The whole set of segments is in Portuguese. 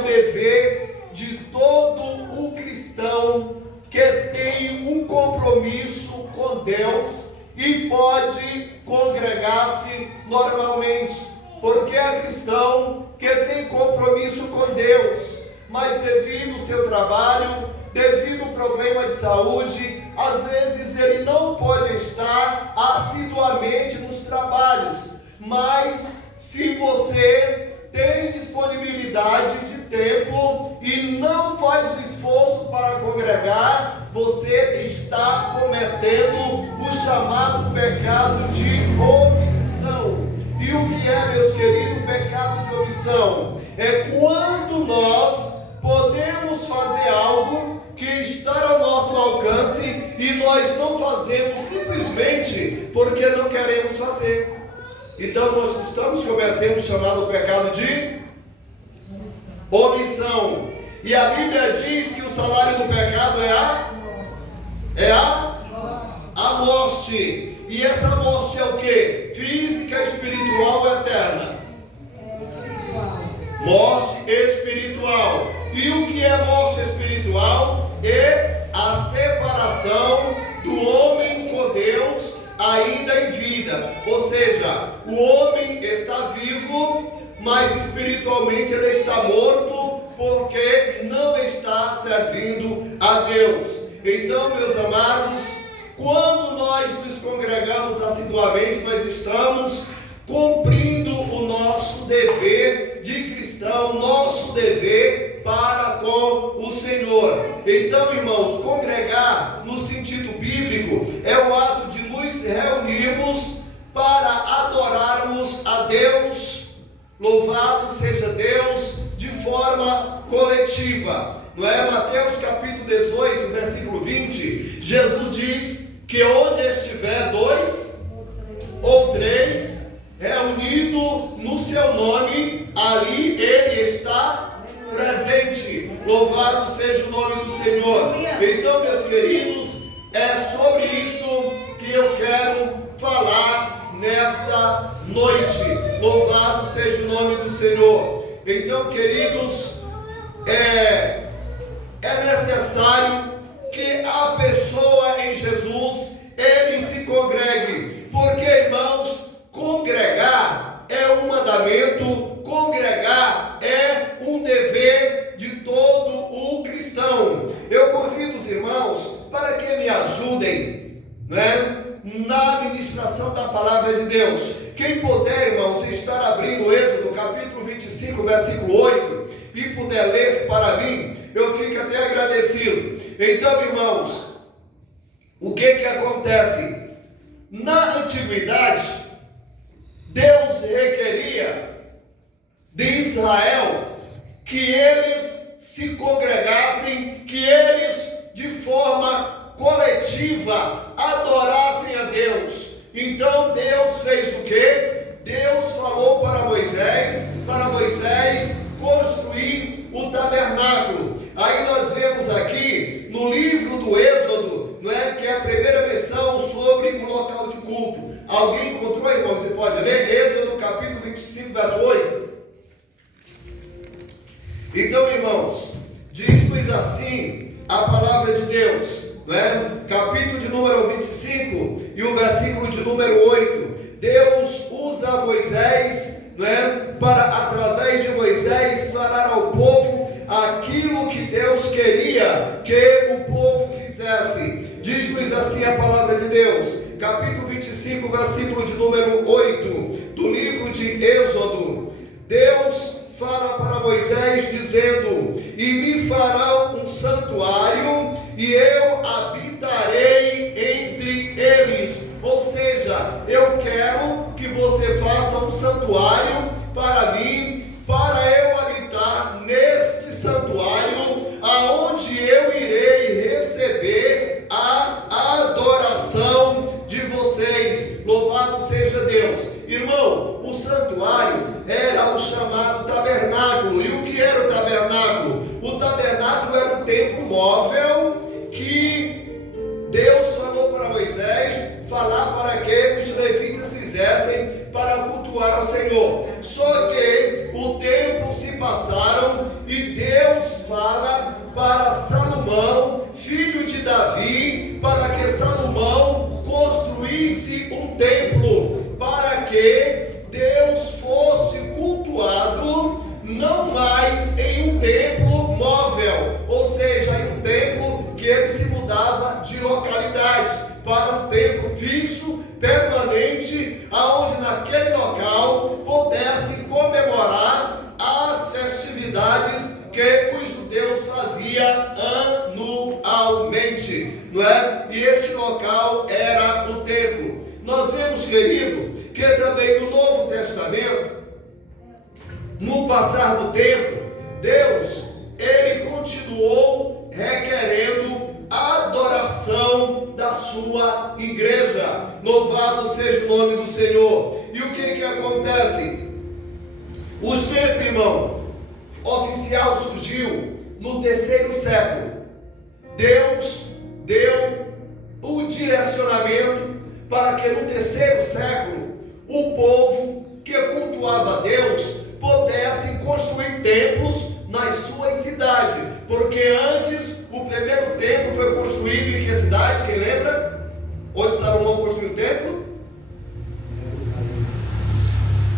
o dever de todo o cristão que tem um compromisso com Deus e pode congregar-se normalmente, porque é cristão que tem compromisso com Deus, mas devido ao seu trabalho, devido ao problema de saúde, às vezes ele não pode estar assiduamente nos trabalhos. Mas se você tem disponibilidade de tempo e não faz o esforço para congregar, você está cometendo o chamado pecado de omissão. E o que é, meus queridos, pecado de omissão? É quando nós podemos fazer algo que está ao nosso alcance e nós não fazemos simplesmente porque não queremos fazer. Então nós estamos cometendo o chamado pecado de omissão. E a Bíblia diz que o salário do pecado é a morte. E essa morte é o que? Física, espiritual ou eterna? Morte espiritual. E o que é morte espiritual? É a separação do homem com Deus ainda em vida. Ou seja, o homem está vivo, mas espiritualmente ele está morto, porque não está servindo a Deus. Então, meus amados, quando nós nos congregamos assiduamente, nós estamos cumprindo o nosso dever de cristão, nosso dever para com o Senhor. Então, irmãos, congregar no sentido bíblico é o ato de nos reunirmos para adorarmos a Deus. Louvado seja Deus, de forma coletiva. Não é? Mateus capítulo 18, versículo 20, Jesus diz que onde estiver dois ou três reunido no seu nome, ali ele está presente. Louvado seja o nome do Senhor. Então, meus queridos, é sobre isto que eu quero falar nesta noite. Louvado seja o nome do Senhor. Então, queridos, é necessário que a pessoa em Jesus, ele se congregue, porque, irmãos, congregar é um mandamento, congregar é um dever de todo o cristão. Eu convido os irmãos para que me ajudem, né, na ministração da palavra de Deus. Quem puder, irmãos, estar abrindo o Êxodo, capítulo 25, versículo 8, e puder ler para mim, eu fico até agradecido. Então, irmãos, o que acontece? Na antiguidade, Deus requeria de Israel que eles se congregassem, que eles de forma coletiva adorassem a Deus. Então Deus fez o quê? Deus falou para Moisés construir o tabernáculo. Aí nós vemos aqui no livro do Êxodo, não é, que é a primeira menção sobre o local de culto. Alguém encontrou, irmão? Você pode ler Êxodo capítulo 25, verso 8. Então, irmãos, diz-nos assim a palavra de Deus, não é? Capítulo de número 25 e o versículo de número 8. Deus usa Moisés, não é, para através de Moisés falar ao povo aquilo que Deus queria que o povo fizesse. Diz-nos assim a palavra de Deus, capítulo 25, versículo de número 8 do livro de Êxodo. Deus fala para Moisés dizendo: e me farão um santuário e eu habitarei entre eles. Ou seja, eu quero que você faça um santuário para mim, para eu habitar neste santuário, aonde eu irei receber a adoração de vocês. Louvado seja Deus. Irmão, o santuário era o chamado tabernáculo. E o que era o tabernáculo? O tabernáculo era um templo móvel que Deus falou para Moisés falar para que os levitas fizessem para cultuar ao Senhor. Só que E Deus fala para Salomão, filho de Davi, para que Salomão construísse um templo, para que Deus fosse cultuado não mais em um templo móvel, ou seja, em um templo que ele se mudava de localidade para um templo fixo, permanente, aonde naquele local pudessem comemorar as festividades que os judeus faziam anualmente, não é? E este local era o templo. Nós vemos, querido, que também no Novo Testamento, no passar do tempo, Deus, ele continuou requerendo a adoração da sua igreja. Louvado seja o nome do Senhor. E o que acontece? Os templos, irmão, oficial surgiu no 3º século. Deus deu o direcionamento para que no 3º século o povo que cultuava Deus pudessem construir templos nas suas cidades, porque antes o primeiro templo foi construído em que cidade? Quem lembra? Onde Salomão construiu o templo?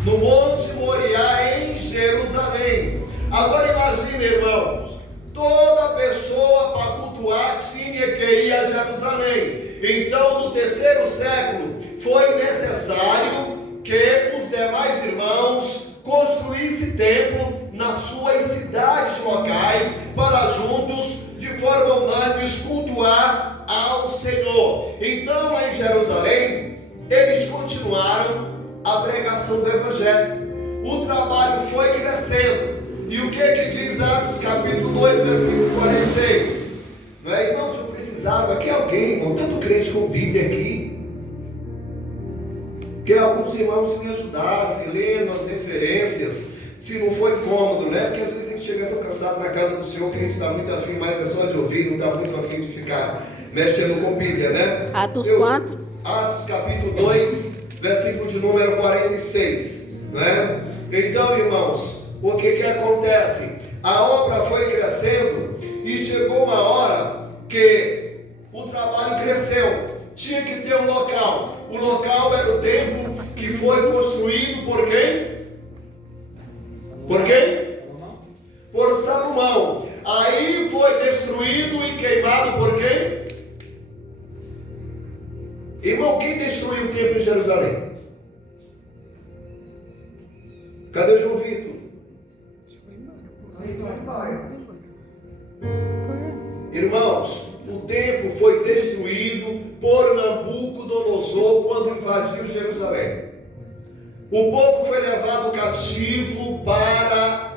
No Monte Moriá, em Jerusalém. Agora imagine, irmão, toda pessoa para cultuar tinha que ir a Jerusalém. Então no 3º século foi necessário que os demais irmãos construíssem templo nas suas cidades locais, para juntos, de forma unânime, cultuar ao Senhor. Então em Jerusalém eles continuaram a pregação do Evangelho. O trabalho foi crescendo. E o que diz Atos capítulo 2, versículo 46? Não é, irmãos, eu precisava que alguém, irmão, tanto crente com Bíblia aqui, que alguns irmãos me ajudassem, lendo as referências, se não foi cômodo, né? Porque às vezes a gente chega tão cansado na casa do Senhor que a gente está muito afim, mas é só de ouvir, não está muito afim de ficar mexendo com Bíblia, né? Atos quanto? Atos capítulo 2, versículo de número 46, né? Então, irmãos, o que acontece? A obra foi crescendo e chegou uma hora que o trabalho cresceu. Tinha que ter um local. O local era o templo que foi construído por quem? Por quem? Por Salomão. Aí foi destruído e queimado por quem? Irmão, quem destruiu o templo em Jerusalém? Cadê o João Vitor? Irmãos, o templo foi destruído por Nabucodonosor quando invadiu Jerusalém. O povo foi levado cativo para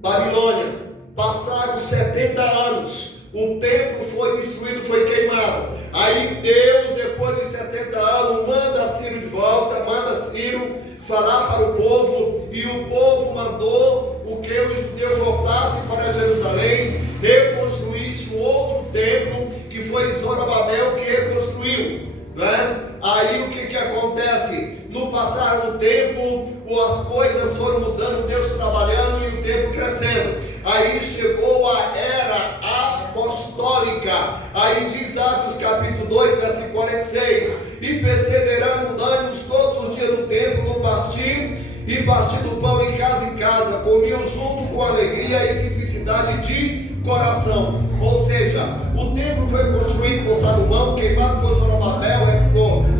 Babilônia. Passaram 70 anos. O templo foi destruído, foi queimado. Aí Deus, depois de 70 anos, manda Ciro de volta, manda Ciro falar para o povo, e o povo mandou o que os judeus voltassem para Jerusalém, reconstruísse um outro templo, que foi Zorobabel que reconstruiu, né? Aí o que acontece? No passar do tempo, as coisas foram mudando, Deus trabalhando e o tempo crescendo. Aí chegou a era apostólica. Aí diz Atos capítulo 2, versículo 46: e perseverando unânimes todos os dias no templo, no partir e partir do pão em casa, comiam junto com alegria e simplicidade de coração. Ou seja, o templo foi construído por Salomão, queimado por Zorobabel,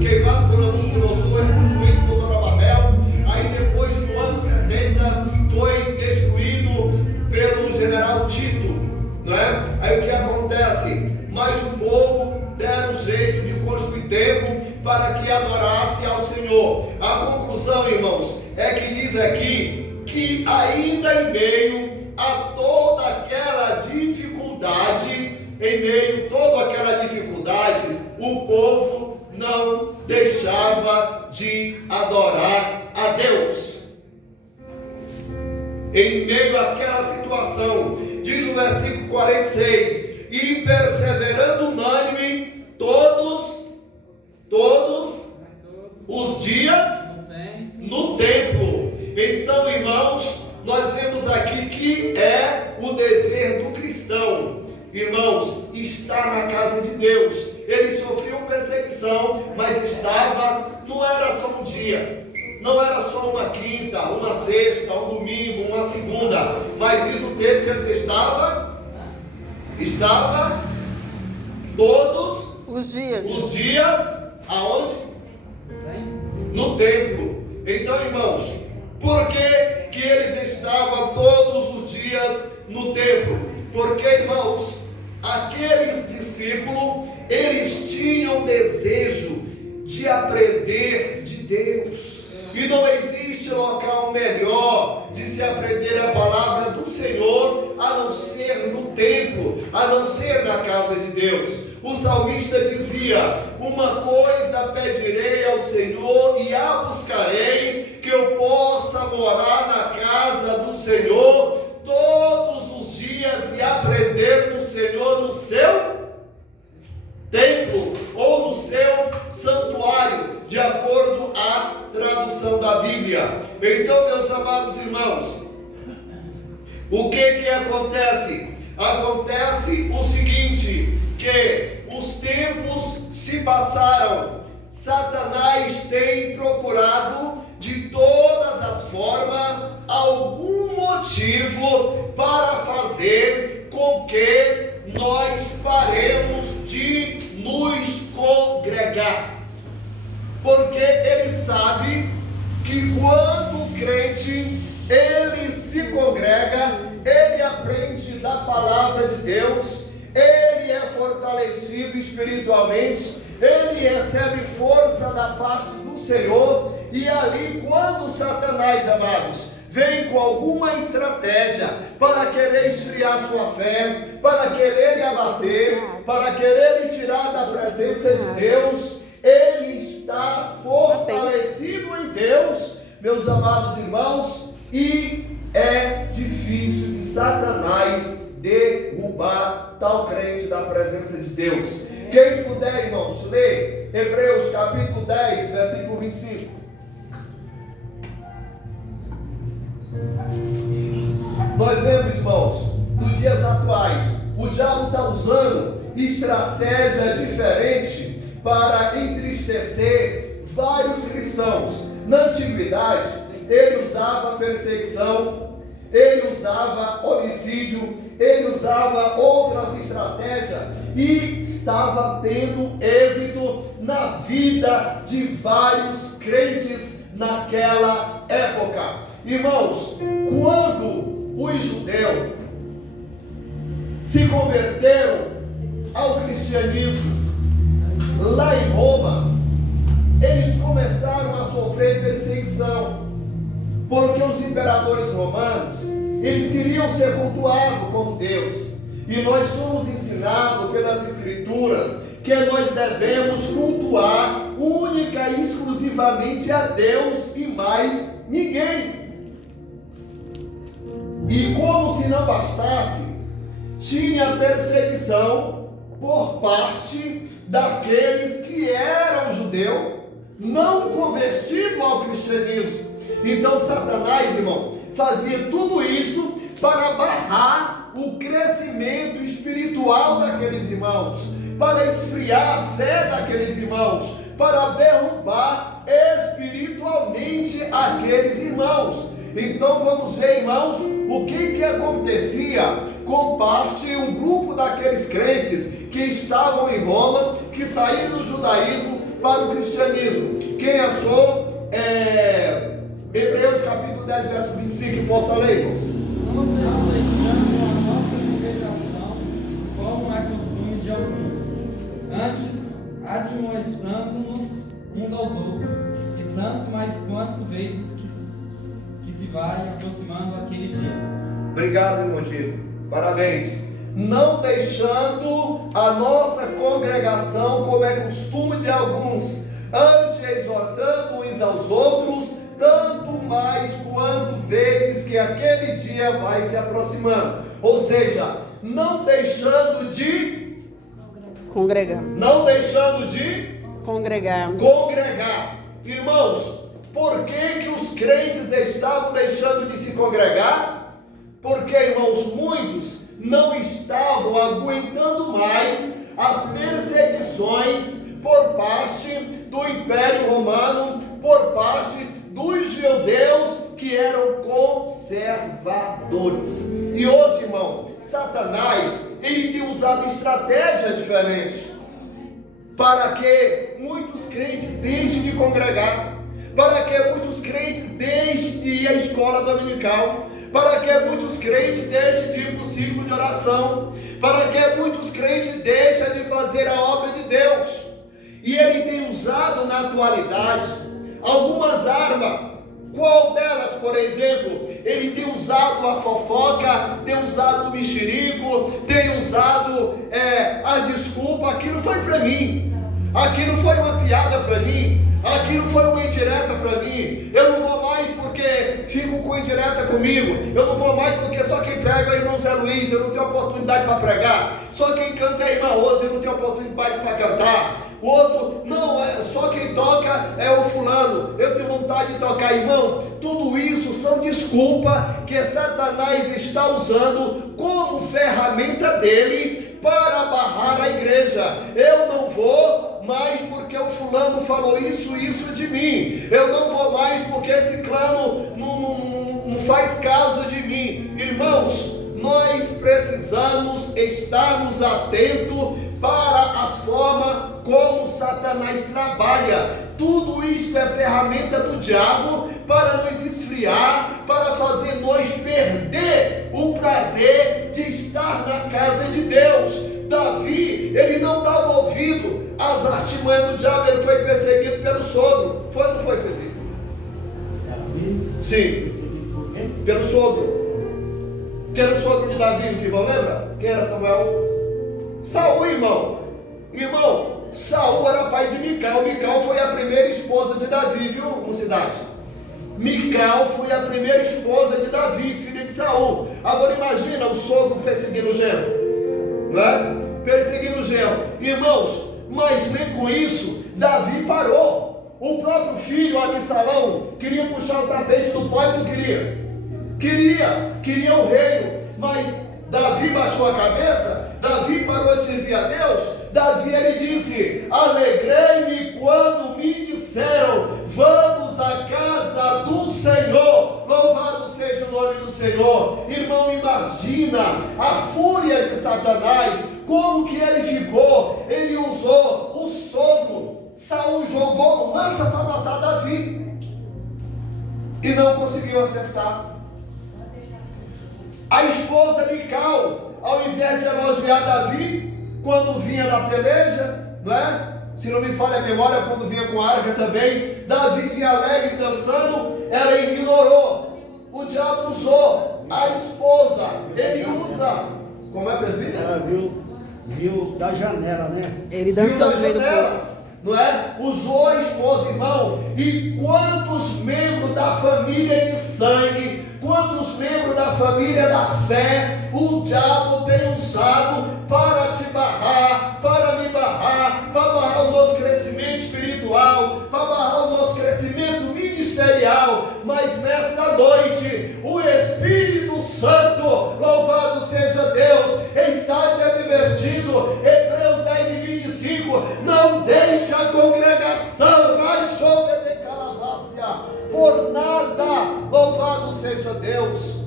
queimado por Nabucodonosor, construído por Zorobabel. Aí depois do ano 70 foi destruído pelo general Tito, não é? Aí o que acontece? Mas o povo deram jeito de construir templo para que adorasse ao Senhor. A conclusão, irmãos, é que diz aqui que ainda em meio a toda aquela dificuldade, o povo não deixava de adorar a Deus. Em meio àquela situação, diz o versículo 46, e perseverando unânime todos os dias no templo. Então, irmãos, nós vemos aqui que é é o dever do cristão? Irmãos, estar na casa de Deus. Ele sofreu perseguição, mas não era só um dia, não era só uma quinta, uma sexta, um domingo, uma segunda, mas diz o texto que ele estava todos os dias, aonde? No templo. Então, irmãos, por que eles estavam todos os dias no templo? Porque, irmãos, aqueles discípulos, eles tinham desejo de aprender de Deus. E não existe local melhor de se aprender a palavra do Senhor, a não ser no templo, a não ser na casa de Deus. O salmista dizia: uma coisa pedirei ao Senhor e a buscarei, que eu possa morar na casa do Senhor todos os dias e aprender do Senhor no seu templo ou no seu santuário, de acordo à tradução da Bíblia. Então, meus amados irmãos, o que acontece? Acontece o seguinte, que os tempos se passaram. Satanás tem procurado de todas as formas algum motivo para fazer com que nós paremos de nos congregar. Porque ele sabe que quando o crente ele se congrega, ele aprende da palavra de Deus, ele é fortalecido espiritualmente, ele recebe força da parte do Senhor, e ali quando Satanás, amados, vem com alguma estratégia para querer esfriar sua fé, para querer lhe abater, para querer lhe tirar da presença de Deus, ele está fortalecido em Deus, meus amados irmãos, e é difícil de Satanás derrubar tal crente da presença de Deus. Quem puder, irmãos, ler Hebreus capítulo 10, versículo 25. Nós vemos, irmãos, nos dias atuais, o diabo está usando estratégia diferente para entristecer vários cristãos. Na antiguidade, ele usava perseguição, ele usava homicídio, ele usava outras estratégias e estava tendo êxito na vida de vários crentes naquela época. Irmãos, quando os judeus se converteram ao cristianismo lá em Roma, eles começaram a sofrer perseguição, porque os imperadores romanos, eles queriam ser cultuados como Deus, e nós somos ensinados pelas escrituras que nós devemos cultuar única e exclusivamente a Deus e mais ninguém. E como se não bastasse, tinha perseguição por parte daqueles que eram judeus, não convertidos ao cristianismo. Então Satanás, irmão, fazia tudo isto para barrar o crescimento espiritual daqueles irmãos, para esfriar a fé daqueles irmãos, para derrubar espiritualmente aqueles irmãos. Então vamos ver, irmãos, o que acontecia com um grupo daqueles crentes que estavam em Roma, que saíram do judaísmo para o cristianismo. Quem achou Hebreus capítulo 10, verso 25, possa ler, irmãos? Não deixando a nossa congregação, como é costume de alguns, antes admoestando-nos uns aos outros, e tanto mais quanto vedes que se vai aproximando aquele dia. Obrigado, irmão Diego. Parabéns. Não deixando a nossa congregação, como é costume de alguns, antes exortando uns aos outros, tanto mais quanto vedes que aquele dia vai se aproximando. Ou seja, não deixando de congregar. Não deixando de congregar. Irmãos, por que os crentes estavam deixando de se congregar? Porque, irmãos, muitos não estavam aguentando mais as perseguições por parte do Império Romano, por parte dos judeus que eram conservadores. E hoje, irmão, Satanás, ele tem usado estratégia diferente para que muitos crentes deixem de congregar, para que muitos crentes deixem de ir à escola dominical, para que muitos crentes deixem de ir para o ciclo de oração, para que muitos crentes deixem de fazer a obra de Deus. E ele tem usado na atualidade algumas armas. Qual delas, por exemplo? Ele tem usado a fofoca, tem usado o mexerico, tem usado a desculpa. Aquilo foi para mim, aquilo foi uma piada para mim, aquilo foi uma indireta para mim. Eu não vou mais porque fico com indireta comigo. Eu não vou mais porque só quem prega é o irmão Zé Luiz, eu não tenho oportunidade para pregar. Só quem canta é a irmã Rosa, eu não tenho oportunidade para cantar. O outro, não, só quem toca é o fulano, eu tenho vontade de tocar. Irmão, tudo isso são desculpas que Satanás está usando como ferramenta dele para barrar a igreja. Eu não vou mais porque o fulano falou isso de mim. Eu não vou mais porque esse clano não faz caso de mim. Irmãos, nós precisamos estarmos atentos para as formas como Satanás trabalha. Tudo isto é ferramenta do diabo para nos esfriar, para fazer nós perder o prazer de estar na casa de Deus. Davi, ele não dava ouvido às artimanhas do diabo, ele foi perseguido pelo sogro. Foi ou não foi, Pedro? Davi? Sim. Perseguido por quem? Pelo sogro. Quem era o sogro de Davi, os irmãos, lembra? Quem era Samuel? Saul, irmão. Irmão, Saul era pai de Mical. Mical foi a primeira esposa de Davi, viu, mocidade? Mical foi a primeira esposa de Davi, filha de Saul. Agora imagina o sogro perseguindo o genro, não é? Perseguindo o genro. Irmãos, mas nem com isso Davi parou. O próprio filho, Absalão, queria puxar o tapete do pai e não queria. Queria o reino, mas Davi baixou a cabeça, Davi parou de servir a Deus. Davi, ele disse: alegrei-me quando me disseram, vamos à casa do Senhor, louvado seja o nome do Senhor. Irmão, imagina a fúria de Satanás, como que ele ficou. Ele usou o sogro. Saul jogou lança para matar Davi e não conseguiu acertar. A esposa Mical, ao invés de elogiar Davi, quando vinha da peleja, não é? Se não me falha a memória, quando vinha com a arca também, Davi vinha alegre dançando, ela ignorou. O diabo usou a esposa, ele usa. Como é, presbítero? Ela viu da janela, né? Ele dançando no meio do povo. Não é? Usou a esposa, irmão. E quantos membros da família de sangue, quantos membros da família da fé, o diabo tem usado para te barrar, para me barrar, para barrar o nosso crescimento espiritual, para barrar o nosso crescimento ministerial. Mas nesta noite, o Espírito Santo, louvado seja Deus, está te advertindo. Hebreus 10 e 25, não deixe a congregação por nada, louvado seja Deus.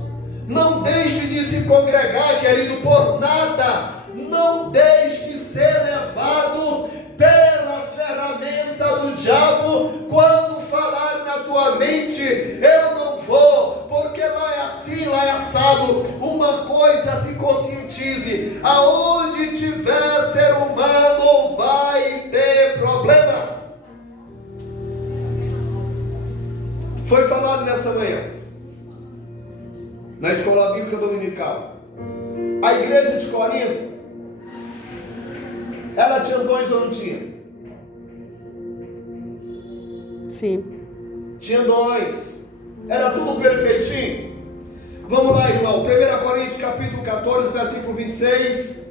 Não deixe de se congregar, querido, por nada. Não deixe ser levado pelas ferramentas do diabo. Quando falar na tua mente, eu não vou, porque lá é assim, lá é assado. Uma coisa se conscientize: aonde tiver ser humano vai ter problema. Foi falado nessa manhã, na escola bíblica dominical. A igreja de Corinto, ela tinha dons ou não tinha? Sim. Tinha dons. Era tudo perfeitinho. Vamos lá, irmão. 1 Coríntios capítulo 14, versículo 26.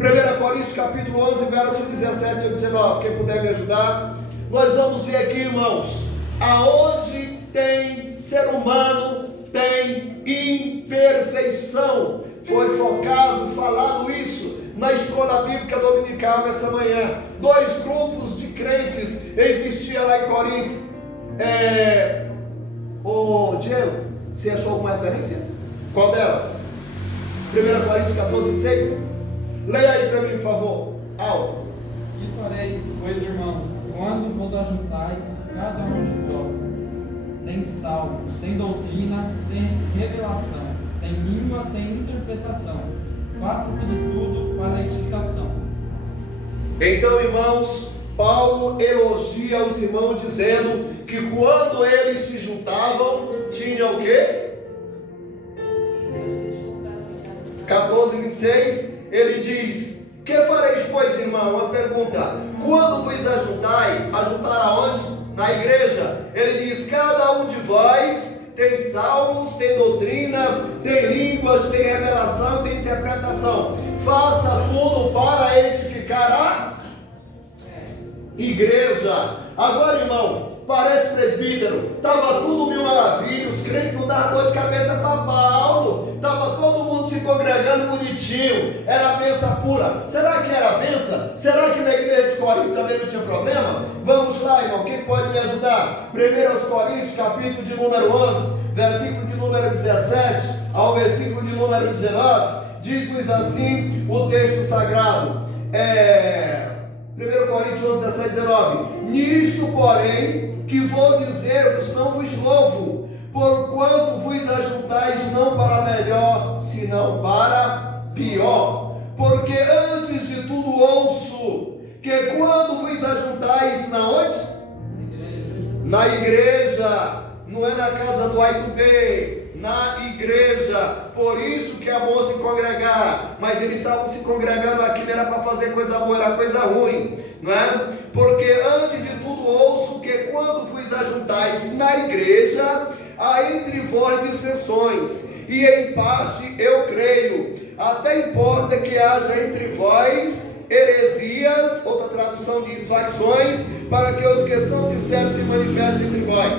1 Coríntios capítulo 11, verso 17 a 19. Quem puder me ajudar. Nós vamos ver aqui, irmãos, aonde tem ser humano tem imperfeição. Foi focado, falado isso na escola bíblica dominical essa manhã. 2 grupos de crentes existiam lá em Corinto. Diego, você achou alguma referência? Qual delas? 1 Coríntios 14, 26? Leia aí para mim, por favor. Alto. Que fareis, pois, irmãos, quando vos ajuntais, cada um de vós tem salmo, tem doutrina, tem revelação, tem língua, tem interpretação. Faça-se de tudo para a edificação. Então, irmãos, Paulo elogia os irmãos dizendo que quando eles se juntavam, tinham o quê? 14, 26, ele diz: que fareis, pois, irmão? Uma pergunta: quando vos ajuntais, ajuntar aonde? Na igreja. Ele diz: cada um de vós tem salmos, tem doutrina, tem línguas, tem revelação, tem interpretação. Faça tudo para edificar a igreja. Agora, irmão, parece presbítero, estava tudo mil maravilhas, os crentes não davam dor de cabeça para Paulo, estava todo mundo se congregando bonitinho, era benção pura. Será que era benção? Será que na igreja de Corinto também não tinha problema? Vamos lá, irmão, quem pode me ajudar? 1 Coríntios, capítulo de número 11, versículo de número 17 ao versículo de número 19, diz-nos assim o texto sagrado. 1 Coríntios 11, 17, 19. Nisto, porém, que vou dizer-vos, não vos louvo, porquanto vos ajuntais não para melhor, senão para pior. Porque antes de tudo ouço que quando vos ajuntais, na onde? Na igreja, não é na casa do A e do B, na igreja. Por isso que é bom se congregar, mas eles estavam se congregando aqui, não era para fazer coisa boa, era coisa ruim, não é? Porque antes de tudo ouço que quando vos ajuntais na igreja, há entre vós dissensões, e em parte eu creio, até importa que haja entre vós heresias, outra tradução diz facções, para que os que são sinceros se manifestem entre vós.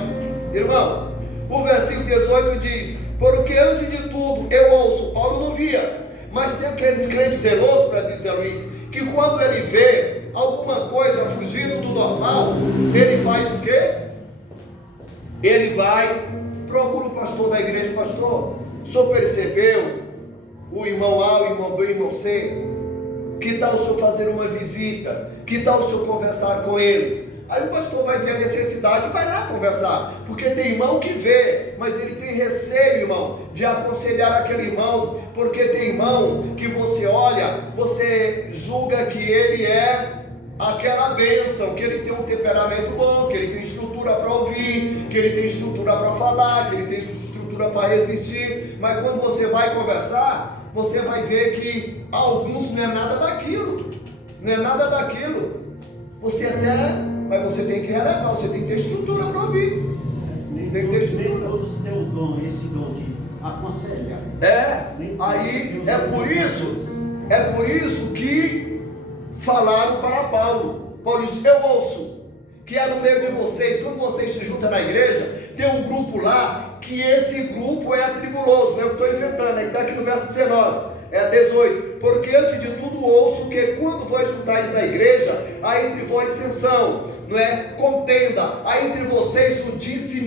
Irmão, o versículo 18 diz: porque antes de tudo eu ouço. Paulo não via, mas tem aqueles crentes zelosos, para dizer Luiz, que quando ele vê alguma coisa fugindo do normal, ele faz o quê? Ele vai, procura o pastor da igreja: pastor, o senhor percebeu o irmão A, o irmão B, o irmão C? Que tal o senhor fazer uma visita? Que tal o senhor conversar com ele? Aí o pastor vai ver a necessidade e vai lá conversar, porque tem irmão que vê, mas ele tem receio, irmão, de aconselhar aquele irmão, porque tem irmão que você olha, você julga que ele é aquela bênção, que ele tem um temperamento bom, que ele tem estrutura para ouvir, que ele tem estrutura para falar, que ele tem estrutura para resistir, mas quando você vai conversar, você vai ver que alguns não é nada daquilo, não é nada daquilo. Você até... mas você tem que relevar, você tem que ter estrutura para ouvir. Nem todos têm o dom, esse dom de aconselhar. Aí é por isso que falaram para Paulo. Paulo disse: eu ouço que é no meio de vocês, quando vocês se juntam na igreja, tem um grupo lá, que esse grupo é atribuloso, não é o que eu estou inventando, está aqui no verso 19. 18, porque antes de tudo ouço que quando vós juntais na igreja, há entre vós dissensão, não é? Contenda, há entre vocês o disse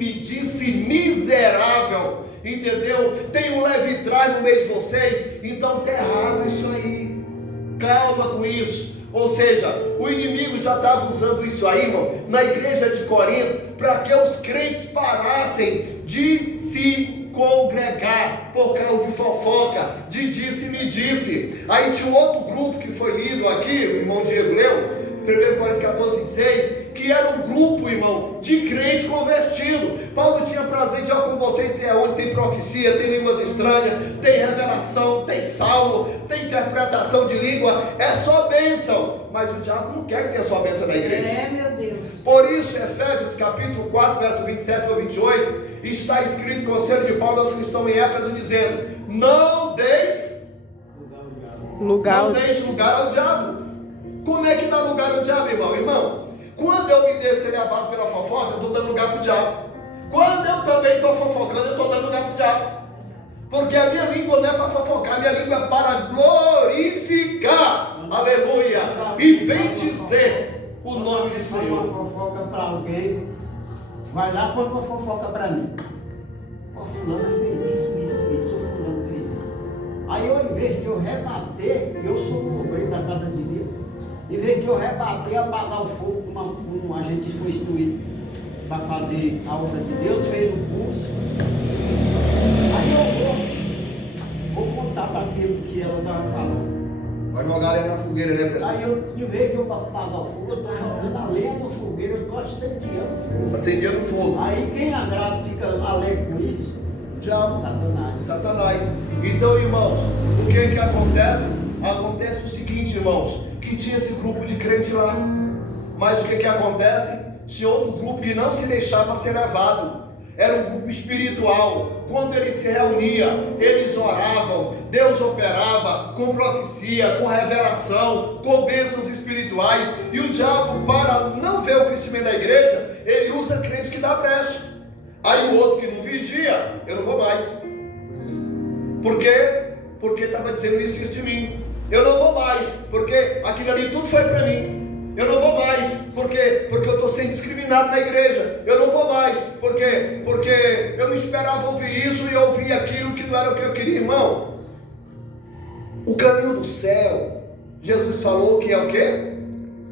miserável, entendeu? Tem um levitrai no meio de vocês, então está errado isso aí, calma com isso. Ou seja, o inimigo já estava usando isso aí, irmão, na igreja de Corinto, para que os crentes parassem de se congregar por causa de fofoca, de disse-me-disse. Aí tinha um outro grupo que foi lido aqui, o irmão Diego leu, 1 Coríntios 14, 26, que era um grupo, irmão, de crente convertido. Paulo tinha prazer de com vocês, se é onde tem profecia, tem línguas estranhas, tem revelação, tem salmo, tem interpretação de língua, é só bênção. Mas o diabo não quer que tenha só bênção na igreja. Meu Deus. Por isso, Efésios capítulo 4, verso 27 ao 28, está escrito, conselho de Paulo aos que estão em Éfeso, dizendo: não deis lugar ao diabo. Como é que dá lugar ao diabo, irmão? Irmão, quando eu me deixo ser levado pela fofoca, eu estou dando lugar para o diabo. Quando eu também estou fofocando, eu estou dando lugar para o diabo. Porque a minha língua não é para fofocar, a minha língua é para glorificar, aleluia, e bendizer o nome do Fala Senhor. uma fofoca para alguém, vai lá, conta uma fofoca para mim. Ó, fulano fez isso, o fulano fez isso. Aí eu, em vez de eu rebater, eu sou o obreiro da casa de Deus. Em vez de eu rebater, apagar o fogo, como a gente foi instruído para fazer a obra de Deus, fez o curso. Aí eu vou contar para aquilo que ela estava falando. Vai jogar ela na fogueira, né, pessoal? Aí eu, em vez de eu apagar o fogo, eu estou jogando a lenha no fogueiro, eu estou acendiando o fogo. Acendendo fogo. Aí quem agrada fica alegre com isso? O diabo. Satanás. Satanás. Então, irmãos, o que que acontece? Acontece o seguinte, irmãos, que tinha esse grupo de crente lá. Mas o que que acontece? Tinha outro grupo que não se deixava ser levado. Era um grupo espiritual. Quando eles se reuniam, eles oravam, Deus operava com profecia, com revelação, com bênçãos espirituais. E o diabo, para não ver o crescimento da igreja, ele usa crente que dá brecha. Aí o outro que não vigia, eu não vou mais. Por quê? Porque estava dizendo isso de mim. Eu não vou mais, porque aquilo ali tudo foi para mim. Eu não vou mais, porque eu estou sendo discriminado na igreja. Eu não vou mais, porque eu não esperava ouvir isso e ouvi aquilo que não era o que eu queria, irmão. O caminho do céu, Jesus falou que é o quê?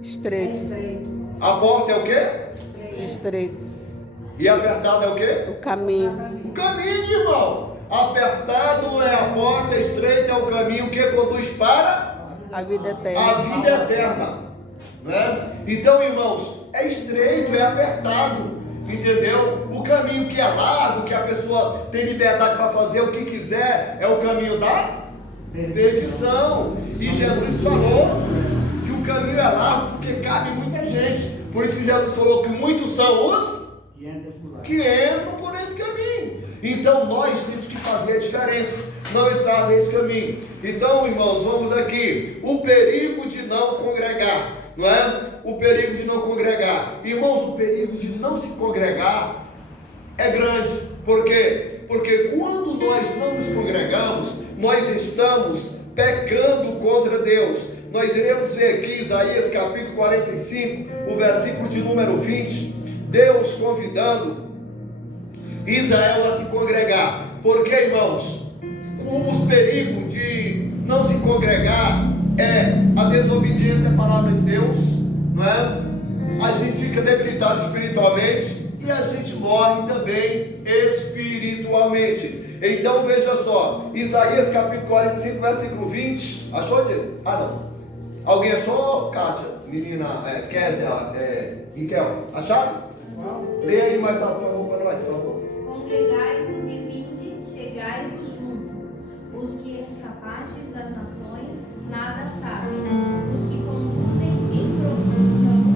Estreito. A porta é o quê? Estreito. E apertado é o quê? O caminho. O caminho, irmão. Apertado é a porta, estreito é o caminho que conduz para A vida a eterna. vida eterna. Né? Então, irmãos, é estreito, é apertado, entendeu? O caminho que é largo, que a pessoa tem liberdade para fazer o que quiser, é o caminho da perdição. E Jesus falou que o caminho é largo porque cabe muita gente. Por isso que Jesus falou que muitos são os que entram por esse caminho. Então nós temos que fazer a diferença, não entrar nesse caminho. Então, irmãos, vamos aqui. O perigo de não congregar, não é? O perigo de não congregar. Irmãos, o perigo de não se congregar é grande. Por quê? Porque quando nós não nos congregamos, nós estamos pecando contra Deus. Nós iremos ver aqui Isaías capítulo 45, o versículo de número 20. Deus convidando Israel a se congregar. Porque, irmãos, os perigos de não se congregar é a desobediência à palavra de Deus, não é? A gente fica debilitado espiritualmente e a gente morre também espiritualmente. Então veja só, Isaías capítulo 45, versículo 20. Achou, Diego? Ah, não. Alguém achou, Kátia? Menina, Kézia, Miquel? Acharam? Lê aí mais alto, por favor, para nós, por favor. Congregai-vos e vinde, chegai-vos junto. Os que escapastes das nações, nada sabem. Os que conduzem em procissão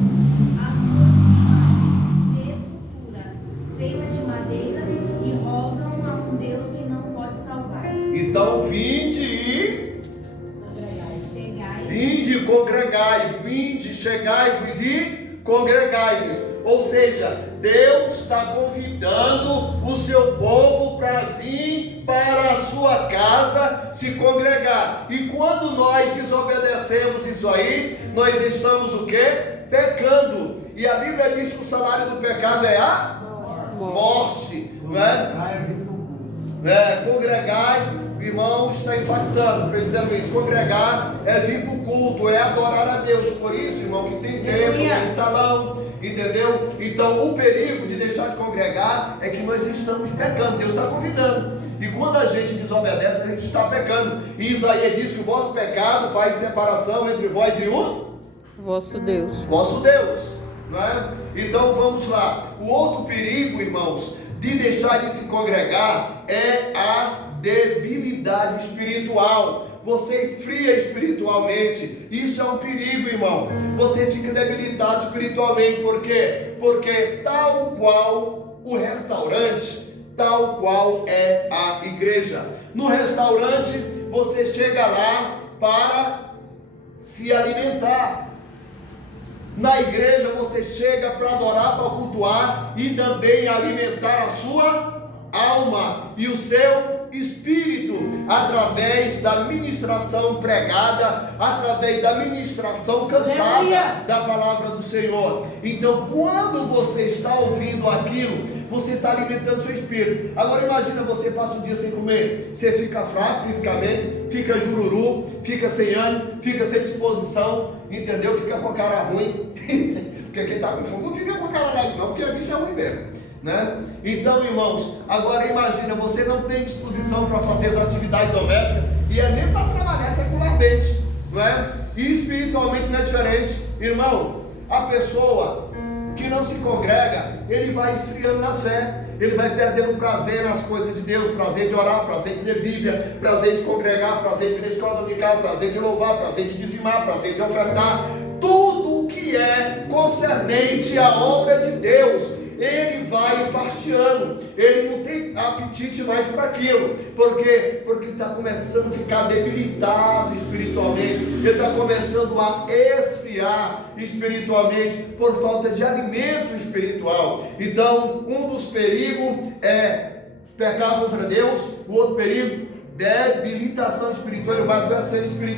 as suas imagens de esculturas, feitas de madeiras, e rogam a um Deus que não pode salvar. Então, vinde e Chegai. vinde, congregai, vinde, chegai-vos e congregai-vos. Ou seja, Deus está convidando o seu povo para vir para a sua casa se congregar. E quando nós desobedecemos isso aí, nós estamos o quê? Pecando. E a Bíblia diz que o salário do pecado é a morte, não é? Congregar, o irmão está enfatizando, dizendo isso. Congregar é vir para o culto, é adorar a Deus. Por isso, irmão, que tem templo, tem salão, entendeu? Então o perigo de deixar de congregar é que nós estamos pecando. Deus está convidando. E quando a gente desobedece, a gente está pecando. E Isaías diz que o vosso pecado faz separação entre vós e o Vosso Deus. vosso Deus, não é? Então vamos lá. O outro perigo, irmãos, de deixar de se congregar é a debilidade espiritual. Você esfria espiritualmente. Isso é um perigo, irmão. Você fica debilitado espiritualmente. Por quê? Porque tal qual o restaurante, tal qual é a igreja. No restaurante, você chega lá para se alimentar. Na igreja você chega para adorar, para cultuar e também alimentar a sua alma e o seu espírito, através da ministração pregada, através da ministração cantada da palavra do Senhor. Então, quando você está ouvindo aquilo, você está alimentando seu espírito. Agora imagina, você passa um dia sem comer, você fica fraco fisicamente, fica jururu, fica sem ânimo, fica sem disposição, entendeu? Fica com a cara ruim, porque quem está com fome não fica com a cara leve não, porque a bicha é ruim mesmo, né? Então, irmãos, agora imagina, você não tem disposição para fazer as atividades domésticas, e é nem para trabalhar secularmente, não é? E espiritualmente não é diferente, irmão. A pessoa que não se congrega, ele vai esfriando na fé, ele vai perdendo prazer nas coisas de Deus, prazer de orar, prazer de ler Bíblia, prazer de congregar, prazer de ir na escola dominical, prazer de louvar, prazer de dizimar, prazer de ofertar, tudo que é concernente à obra de Deus, ele vai fastiando, ele não tem apetite mais para aquilo, porque está começando a ficar debilitado espiritualmente, ele está começando a esfriar espiritualmente, por falta de alimento espiritual. Então, um dos perigos é pecar contra Deus, o outro perigo, debilitação espiritual, ele vai adoecer espiritual.